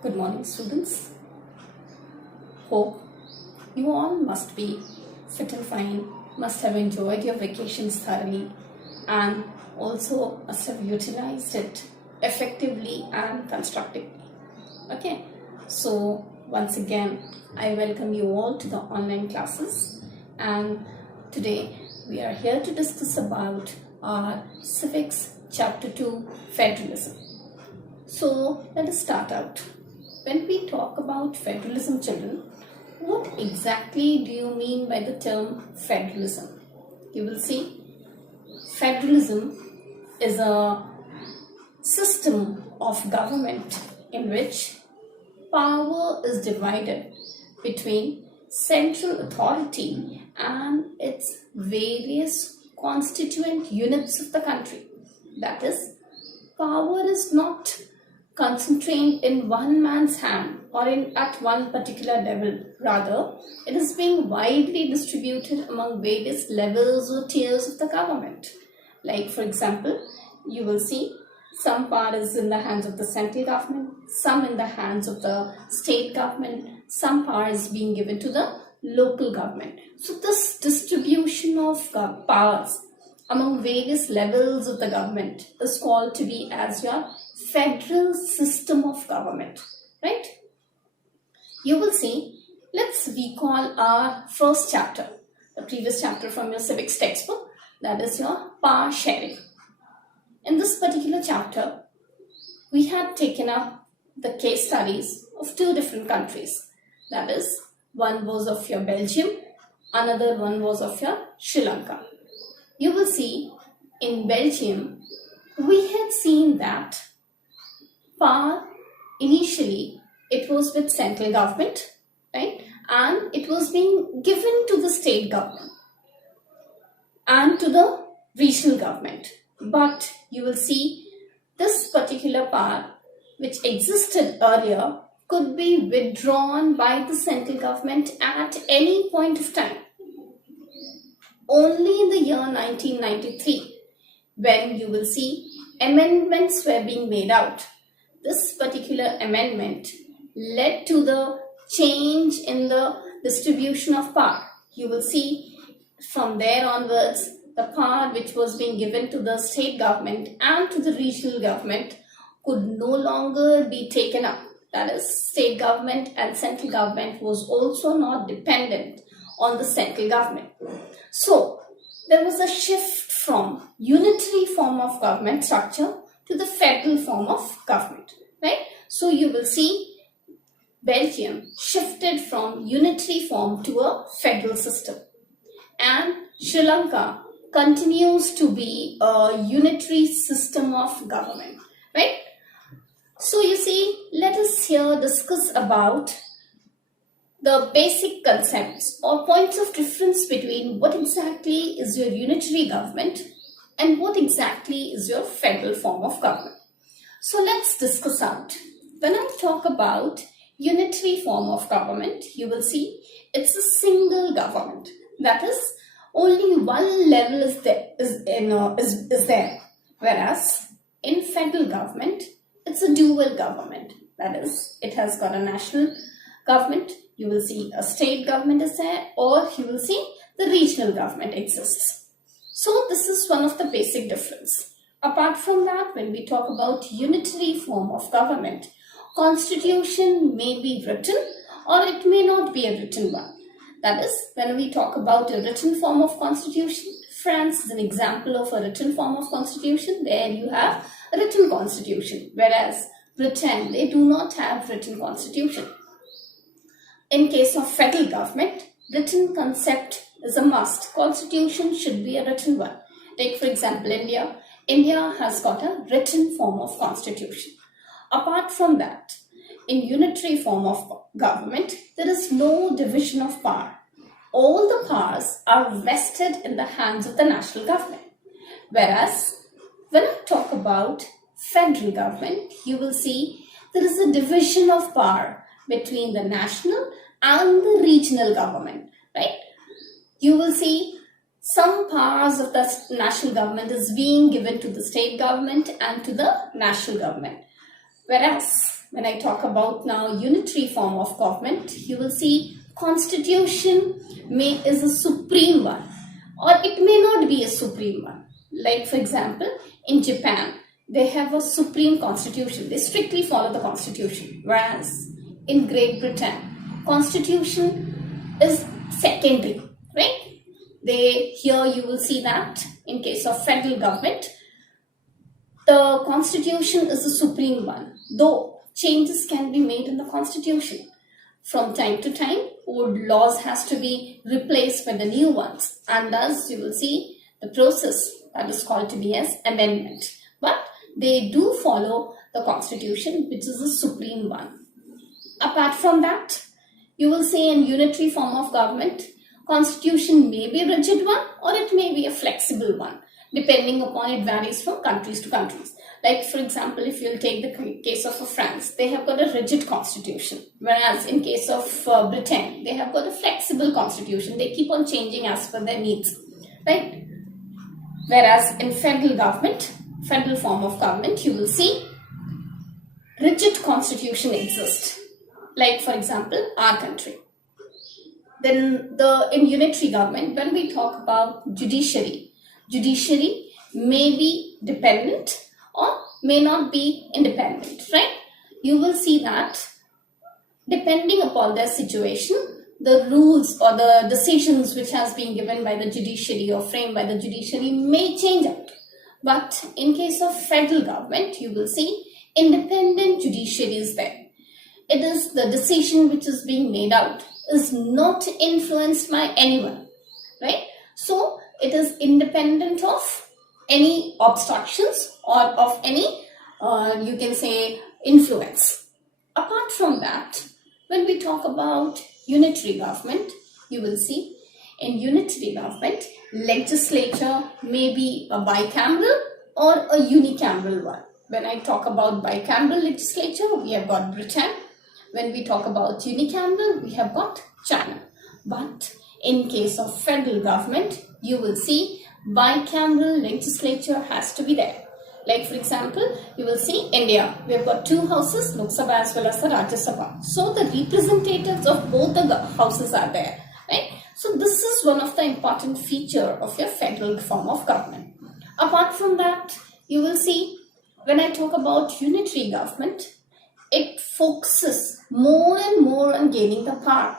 Good morning, students. Hope you all must be fit and fine, must have enjoyed your vacations thoroughly, and also must have utilized it effectively and constructively. Okay, so once again, I welcome you all to the online classes, and today we are here to discuss about our Civics Chapter 2 Federalism. So let us start out. When we talk about federalism, children, what exactly do you mean by the term federalism? You will see, federalism is a system of government in which power is divided between central authority and its various constituent units of the country. That is, power is not concentrated in one man's hand or at one particular level. Rather, it is being widely distributed among various levels or tiers of the government. Like, for example, you will see some power is in the hands of the central government, some in the hands of the state government, some power is being given to the local government. So this distribution of powers among various levels of the government is called to be as your federal system of government, right? You will see, let's recall our first chapter, the previous chapter from your civics textbook, that is your power sharing. In this particular chapter, we had taken up the case studies of two different countries. That is, one was of your Belgium, another one was of your Sri Lanka. You will see, in Belgium, we had seen that power, initially, it was with central government, right? And it was being given to the state government and to the regional government. But you will see, this particular power, which existed earlier, could be withdrawn by the central government at any point of time. Only in the year 1993, when you will see amendments were being made out. This particular amendment led to the change in the distribution of power. You will see from there onwards, the power which was being given to the state government and to the regional government could no longer be taken up. That is, state government and central government was also not dependent on the central government. So, there was a shift from unitary form of government structure to the federal form of government, right? So you will see Belgium shifted from unitary form to a federal system, and Sri Lanka continues to be a unitary system of government, right? So you see, let us here discuss about the basic concepts or points of difference between what exactly is your unitary government and what exactly is your federal form of government. So let's discuss out. When I talk about unitary form of government, you will see it's a single government. That is, only one level is there. Whereas in federal government, it's a dual government. That is, it has got a national government. You will see a state government is there, or you will see the regional government exists. So this is one of the basic difference. Apart from that, when we talk about unitary form of government, constitution may be written or it may not be a written one. That is, when we talk about a written form of constitution, France is an example of a written form of constitution where you have a written constitution, whereas Britain, they do not have written constitution. In case of federal government, written concept is a must. Constitution should be a written one. Take for example India. India has got a written form of constitution. Apart from that, in unitary form of government, there is no division of power. All the powers are vested in the hands of the national government. Whereas, when I talk about federal government, you will see there is a division of power between the national and the regional government, right? You will see some powers of the national government is being given to the state government and to the national government. Whereas when I talk about now unitary form of government, you will see constitution is a supreme one, or it may not be a supreme one. Like for example, in Japan, they have a supreme constitution. They strictly follow the constitution. Whereas in Great Britain, constitution is secondary, right? Here you will see that in case of federal government, the constitution is the supreme one, though changes can be made in the constitution. From time to time, old laws has to be replaced by the new ones, and thus you will see the process that is called to be as amendment. But they do follow the constitution, which is the supreme one. Apart from that, you will see in unitary form of government, constitution may be a rigid one or it may be a flexible one. Depending upon, it varies from countries to countries. Like for example, if you'll take the case of France, they have got a rigid constitution. Whereas in case of Britain, they have got a flexible constitution. They keep on changing as per their needs, right? Whereas in federal government, federal form of government, you will see rigid constitution exists. Like for example, our country. Then in unitary government, when we talk about judiciary may be dependent or may not be independent, right? You will see that depending upon their situation, the rules or the decisions which has been given by the judiciary or framed by the judiciary may change out. But in case of federal government, you will see independent judiciary is there. It is the decision which is being made out is not influenced by anyone, right? So it is independent of any obstructions or of any, you can say, influence. Apart from that, when we talk about unitary government, you will see in unitary government, legislature may be a bicameral or a unicameral one. When I talk about bicameral legislature, we have got Britain. When we talk about unicameral, we have got China. But in case of federal government, you will see bicameral legislature has to be there. Like for example, you will see India. We have got two houses, Lok Sabha as well as the Rajya Sabha. So the representatives of both the houses are there, right? So this is one of the important feature of your federal form of government. Apart from that, you will see when I talk about unitary government, it focuses more and more on gaining the power.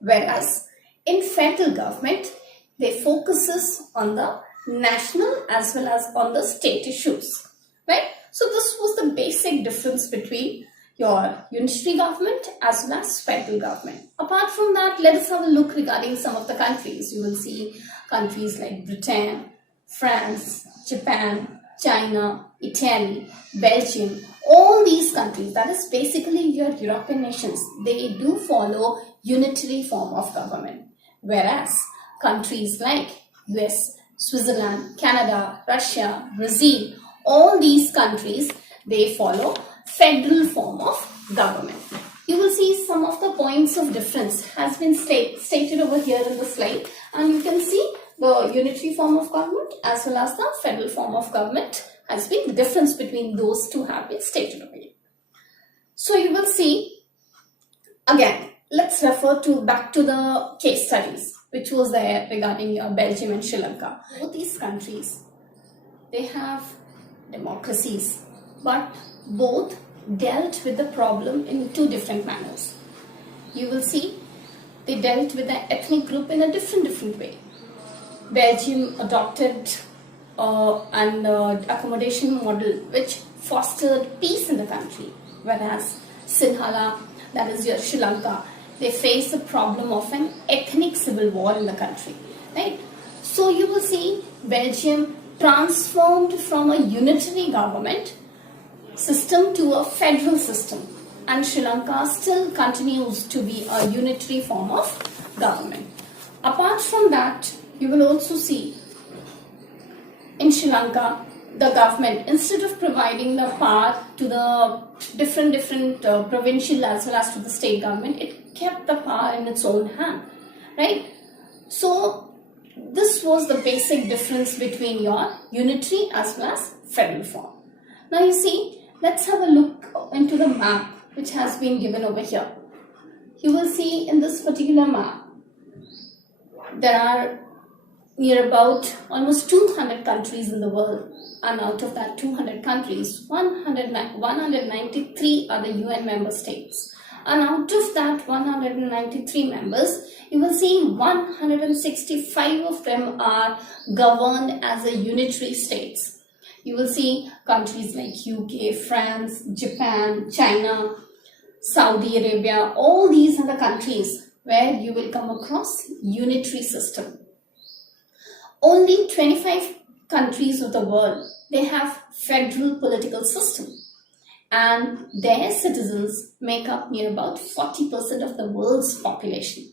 Whereas in federal government, they focuses on the national as well as on the state issues, right? So this was the basic difference between your unitary government as well as federal government. Apart from that, let us have a look regarding some of the countries. You will see countries like Britain, France, Japan, China, Italy, Belgium. All these countries, that is basically your European nations, they do follow unitary form of government. Whereas countries like US, Switzerland, Canada, Russia, Brazil, all these countries, they follow federal form of government. You will see some of the points of difference has been stated over here in the slide, and you can see the unitary form of government as well as the federal form of government has been, the difference between those two have been stated over here. So you will see, again, let's refer back to the case studies which was there regarding your Belgium and Sri Lanka. Both these countries, they have democracies, but both dealt with the problem in two different manners. You will see they dealt with the ethnic group in a different way. Belgium adopted an accommodation model which fostered peace in the country, whereas Sinhala, that is your Sri Lanka, they face the problem of an ethnic civil war in the country, right? So you will see Belgium transformed from a unitary government system to a federal system, and Sri Lanka still continues to be a unitary form of government. Apart from that, you will also see in Sri Lanka, the government, instead of providing the power to the different provincial as well as to the state government, it kept the power in its own hand, right? So this was the basic difference between your unitary as well as federal form. Now you see, Let's have a look into the map which has been given over here. You will see in this particular map, there are near about almost 200 countries in the world, and out of that 200 countries, 193 are the UN member states. And out of that 193 members, you will see 165 of them are governed as a unitary states. You will see countries like UK, France, Japan, China, Saudi Arabia. All these are the countries where you will come across unitary system. Only 25 countries of the world, they have federal political system, and their citizens make up near about 40% of the world's population,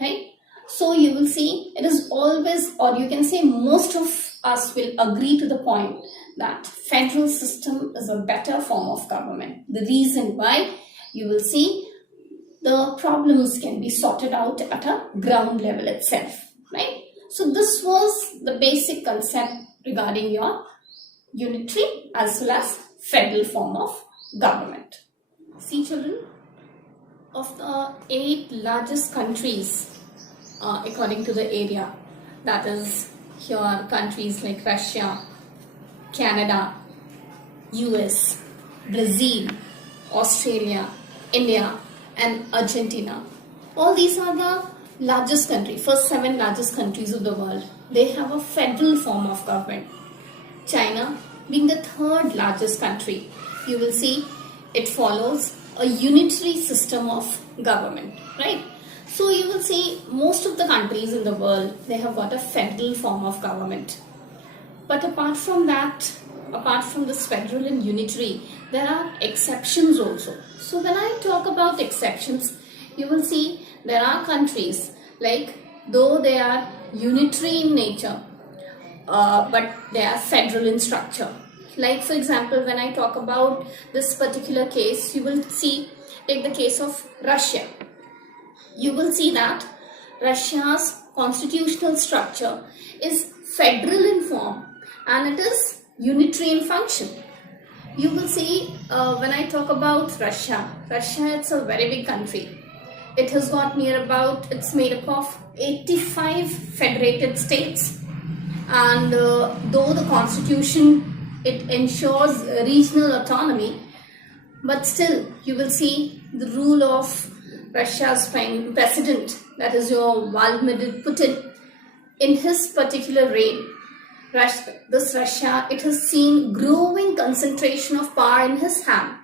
right? So you will see it is always, or you can say most of us will agree to the point that federal system is a better form of government. The reason why, you will see the problems can be sorted out at a ground level itself, right? So this was the basic concept regarding your unitary as well as federal form of government. See children, of the 8 largest countries according to the area, that is here countries like Russia, Canada, US, Brazil, Australia, India and Argentina. All these are the largest country, first 7 largest countries of the world. They have a federal form of government. China being the 3rd largest country, you will see it follows a unitary system of government, right? So you will see most of the countries in the world, they have got a federal form of government. But apart from that, apart from this federal and unitary, there are exceptions also. So when I talk about exceptions, you will see there are countries like, though they are unitary in nature, but they are federal in structure. Like for example, when I talk about this particular case, you will see, take the case of Russia. You will see that Russia's constitutional structure is federal in form and it is unitary in function. You will see when I talk about Russia, it's a very big country. It has got near about, it's made up of 85 federated states, and though the constitution, it ensures regional autonomy, but still you will see the rule of Russia's prime president, that is your Vladimir Putin, in his particular reign. This Russia, it has seen growing concentration of power in his hand.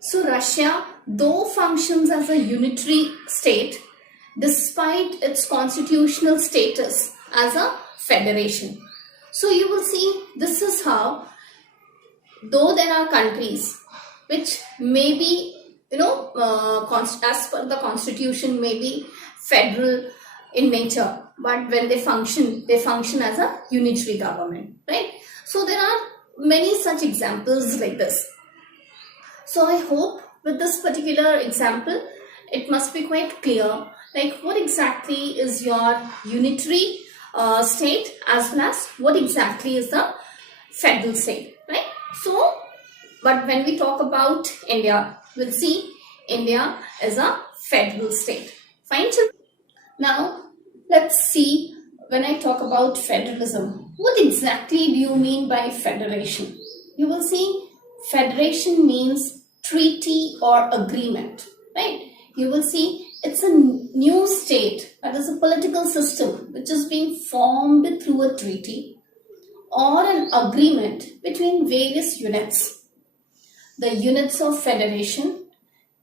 So Russia, though functions as a unitary state, despite its constitutional status as a federation. So you will see this is how, though there are countries which may be, as per the constitution may be federal in nature, but when they function as a unitary government, right? So there are many such examples like this. So I hope with this particular example, it must be quite clear, like what exactly is your unitary state as well as what exactly is the federal state, right? So, but when we talk about India, we'll see India is a federal state. Fine, children? Now, let's see, when I talk about federalism, what exactly do you mean by federation? You will see federation means treaty or agreement, right? You will see it's a new state, that is a political system which is being formed through a treaty or an agreement between various units. The units of federation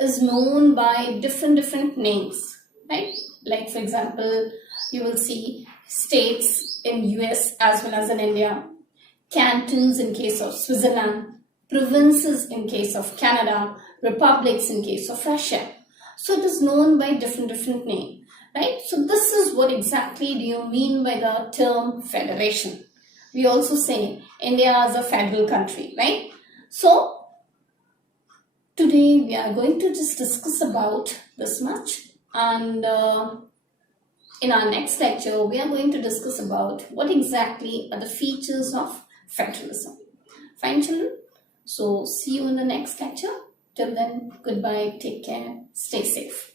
is known by different names, right? Like for example, you will see states in US as well as in India, cantons in case of Switzerland, provinces in case of Canada, republics in case of Russia. So it is known by different name, right? So this is what exactly do you mean by the term federation. We also say India is a federal country, right? So today we are going to just discuss about this much, and in our next lecture we are going to discuss about what exactly are the features of federalism. Fine, children? So see you in the next lecture. Till then, goodbye, take care, stay safe.